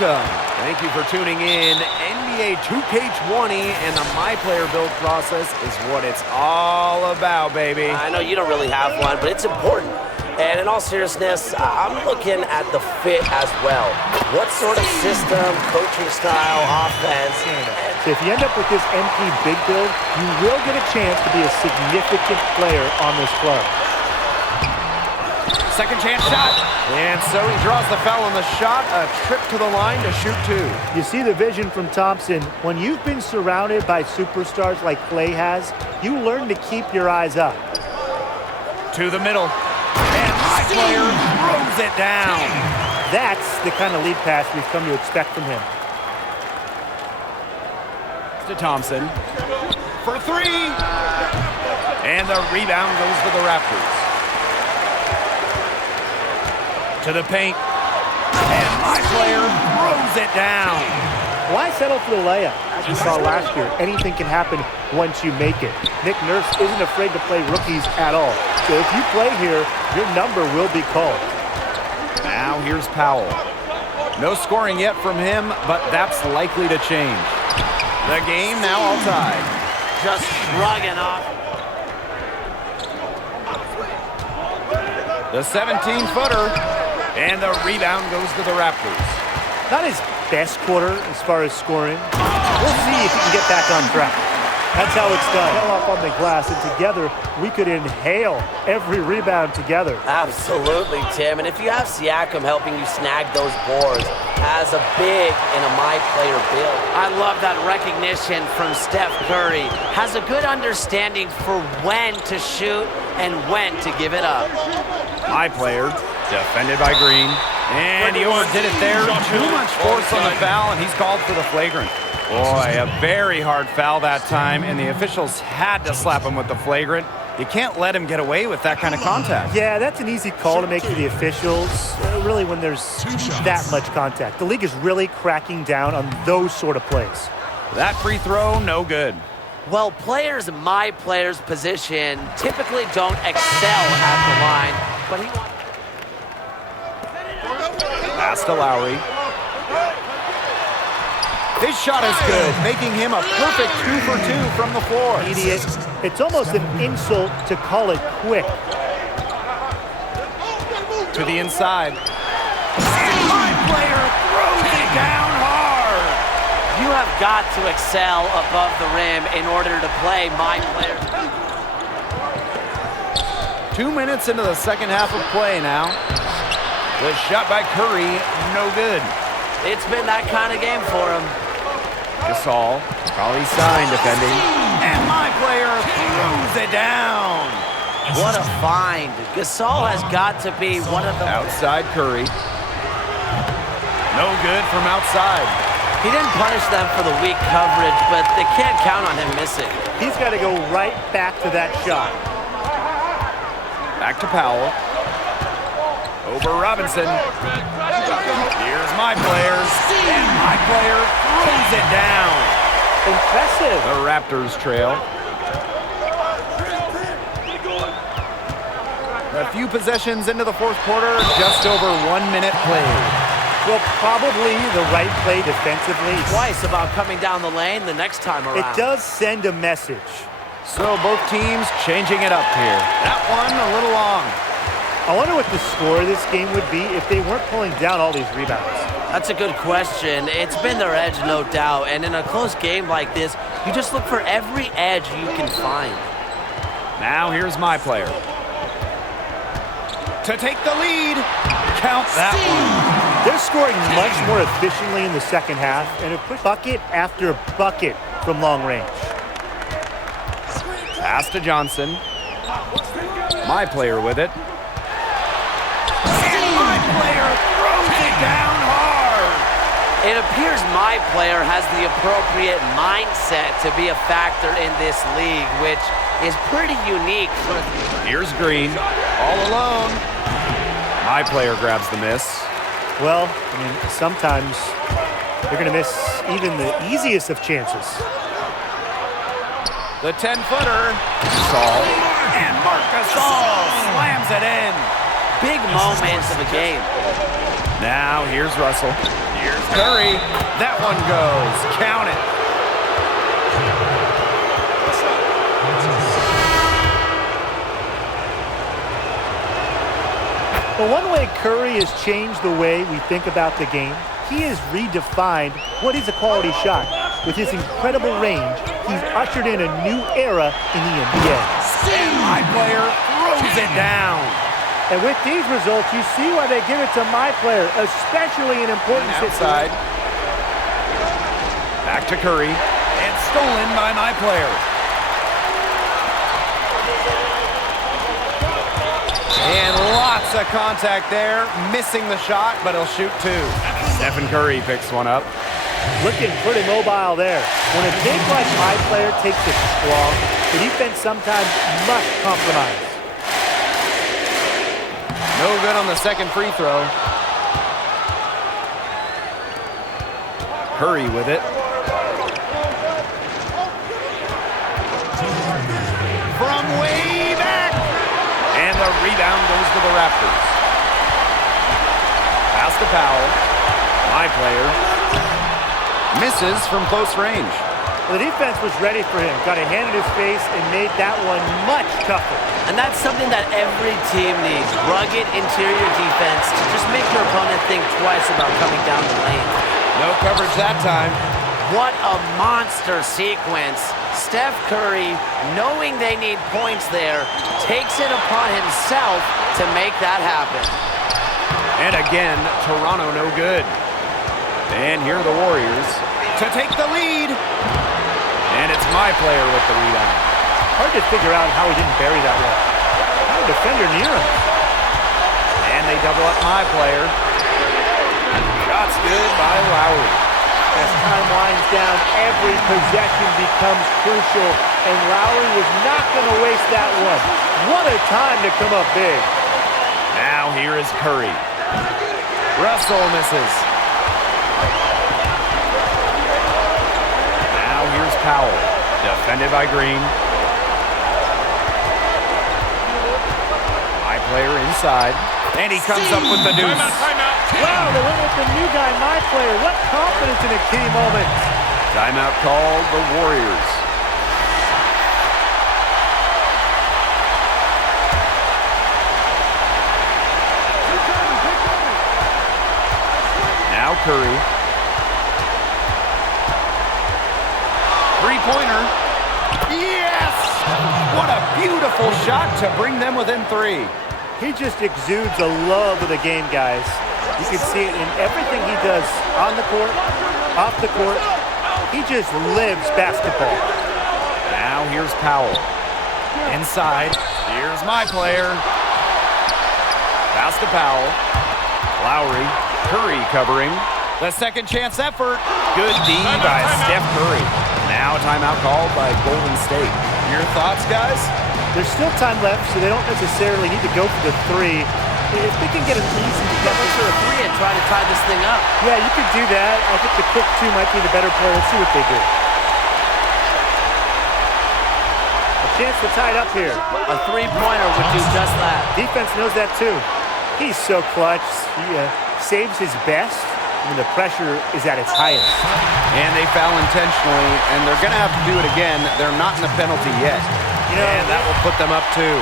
welcome. Thank you for tuning in. NBA 2K20 and the MyPlayer build process is what it's all about, baby. I know you don't really have one, but it's important. And in all seriousness, I'm looking at the fit as well. What sort of system, coaching style, offense? So if you end up with this MP big build, you will get a chance to be a significant player on this club. Second chance shot. And so he draws the foul on the shot. A trip to the line to shoot two. You see the vision from Thompson. When you've been surrounded by superstars like Clay has, you learn to keep your eyes up. To the middle. And MyPlayer throws it down. That's the kind of lead pass we've come to expect from him. To Thompson. For three. And the rebound goes to the Raptors. To the paint. And MyPlayer throws it down. Why settle for the layup? As we saw last year, anything can happen once you make it. Nick Nurse isn't afraid to play rookies at all. So if you play here, your number will be called. Now here's Powell. No scoring yet from him, but that's likely to change. The game now all tied. Just shrugging off. The 17-footer. And the rebound goes to the Raptors. Not his best quarter as far as scoring. We'll see if he can get back on track. That's how it's done. Fell off on the glass, and together we could inhale every rebound together. Absolutely, Tim. And if you have Siakam helping you snag those boards as a big in a MyPlayer build. I love that recognition from Steph Curry. Has a good understanding for when to shoot and when to give it up. MyPlayer. Defended by Green. And he overdid it there. Too much force on the foul, and he's called for the flagrant. Boy, a very hard foul that time, and the officials had to slap him with the flagrant. You can't let him get away with that kind of contact. Yeah, that's an easy call to make for the officials, really when there's that much contact. The league is really cracking down on those sort of plays. That free throw, no good. Well, players in MyPlayer's position typically don't excel at the line, but he wants... Pass to Lowry. His shot is good, making him a perfect 2 for 2 from the floor. Idiot. It's almost an insult to call it quick. To the inside. And MyPlayer throws it down hard. You have got to excel above the rim in order to play MyPlayer. 2 minutes into the second half of play now. The shot by Curry, no good. It's been that kind of game for him. Gasol, probably signed defending. And MyPlayer throws it down. What a find. Gasol has got to be one of the... Outside Curry. No good from outside. He didn't punish them for the weak coverage, but they can't count on him missing. He's got to go right back to that shot. Back to Powell. Over Robinson. Here's MyPlayer. And MyPlayer throws it down. Impressive. The Raptors trail. A few possessions into the fourth quarter, just over 1 minute played. Well, probably the right play defensively. Twice about coming down the lane the next time around. It does send a message. So both teams changing it up here. That one a little long. I wonder what the score of this game would be if they weren't pulling down all these rebounds. That's a good question. It's been their edge, no doubt. And in a close game like this, you just look for every edge you can find. Now here's MyPlayer. To take the lead. Count that one. They're scoring much more efficiently in the second half, and it put bucket after bucket from long range. Pass to Johnson. MyPlayer with it. And MyPlayer throws it down hard. It appears MyPlayer has the appropriate mindset to be a factor in this league, which is pretty unique. Here's Green, all alone. MyPlayer grabs the miss. Well, I mean, sometimes they're going to miss even the easiest of chances. The 10-footer. Gasol. And Marc Gasol slams it in. big moments of a game. Now, here's Russell. Here's Curry. That one goes. Count it. But one way Curry has changed the way we think about the game, he has redefined what is a quality shot. With his incredible range, he's ushered in a new era in the NBA. And MyPlayer throws it down. And with these results, you see why they give it to MyPlayer, especially in important Outside. Back to Curry. And stolen by MyPlayer. And lots of contact there. Missing the shot, but he'll shoot two. Stephen Curry picks one up. Looking pretty mobile there. When a big like MyPlayer takes it strong, the defense sometimes must compromise. No good on the second free throw. Curry with it. From way back. And the rebound goes to the Raptors. Pass to Powell. MyPlayer. Misses from close range. Well, the defense was ready for him. Got a hand in his face and made that one much tougher. And that's something that every team needs. Rugged interior defense to just make your opponent think twice about coming down the lane. No coverage that time. What a monster sequence. Steph Curry, knowing they need points there, takes it upon himself to make that happen. And again, Toronto no good. And here are the Warriors to take the lead. And it's MyPlayer with the rebound. Hard to figure out how he didn't bury that one. Not a defender near him. And they double up MyPlayer. Shots good by Lowry. As time winds down, every possession becomes crucial, and Lowry was not going to waste that one. What a time to come up big. Now here is Curry. Russell misses. Now here's Powell. Defended by Green. MyPlayer inside. And he comes up with the deuce. Wow, they went with the new guy, MyPlayer. What confidence in a key moment. Timeout called the Warriors. Now Curry. Three-pointer. Yes! What a beautiful shot to bring them within three. He just exudes a love of the game, guys. You can see it in everything he does on the court, off the court. He just lives basketball. Now here's Powell. Inside. Here's MyPlayer. Pass to Powell. Lowry. Curry covering. The second chance effort. Good D by Steph Curry. Now timeout called by Golden State. Your thoughts, guys? There's still time left, so they don't necessarily need to go for the three. If they can get an easy For a three and try to tie this thing up. yeah, you could do that. I think the quick two might be the better play. Let's see what they do. A chance to tie it up here. A three-pointer would do just that. Defense knows that too. He's so clutch. He saves his best when the pressure is at its highest. And they foul intentionally, and they're going to have to do it again. They're not in the penalty yet. And that will put them up two.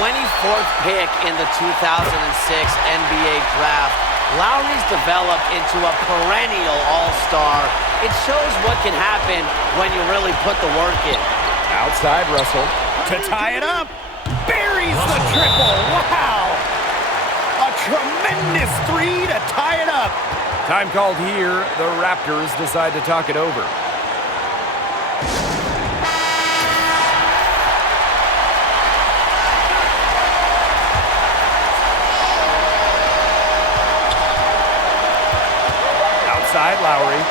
24th pick in the 2006 NBA draft. Lowry's developed into a perennial all-star. It shows what can happen when you really put the work in. Outside Russell to tie it up. Buries the triple. Wow. A tremendous three to tie it up. Time called here. The Raptors decide to talk it over. Outside Lowry.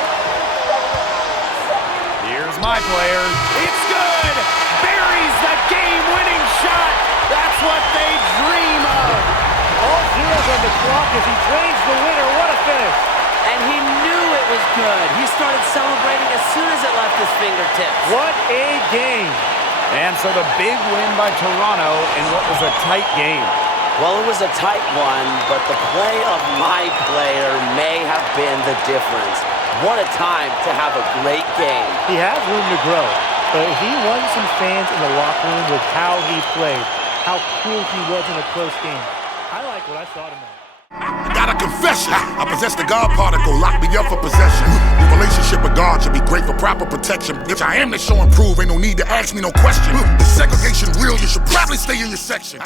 Here's MyPlayer. It's good. Buries the game-winning shot. That's what they dream of. All zeros on the clock as he drains the winner. What a finish. And he knew it was good. He started celebrating as soon as it left his fingertips. What a game. And so the big win by Toronto in what was a tight game. Well, it was a tight one, but the play of MyPlayer may have been the difference. What a time to have a great game. He has room to grow, but he won some fans in the locker room with how he played, how cool he was in a close game. I like what I saw tonight. I got a confession. I possess the God particle, lock me up for possession. The relationship with God should be great for proper protection. If I am to show and prove, ain't no need to ask me no question. The segregation real, you should probably stay in your section.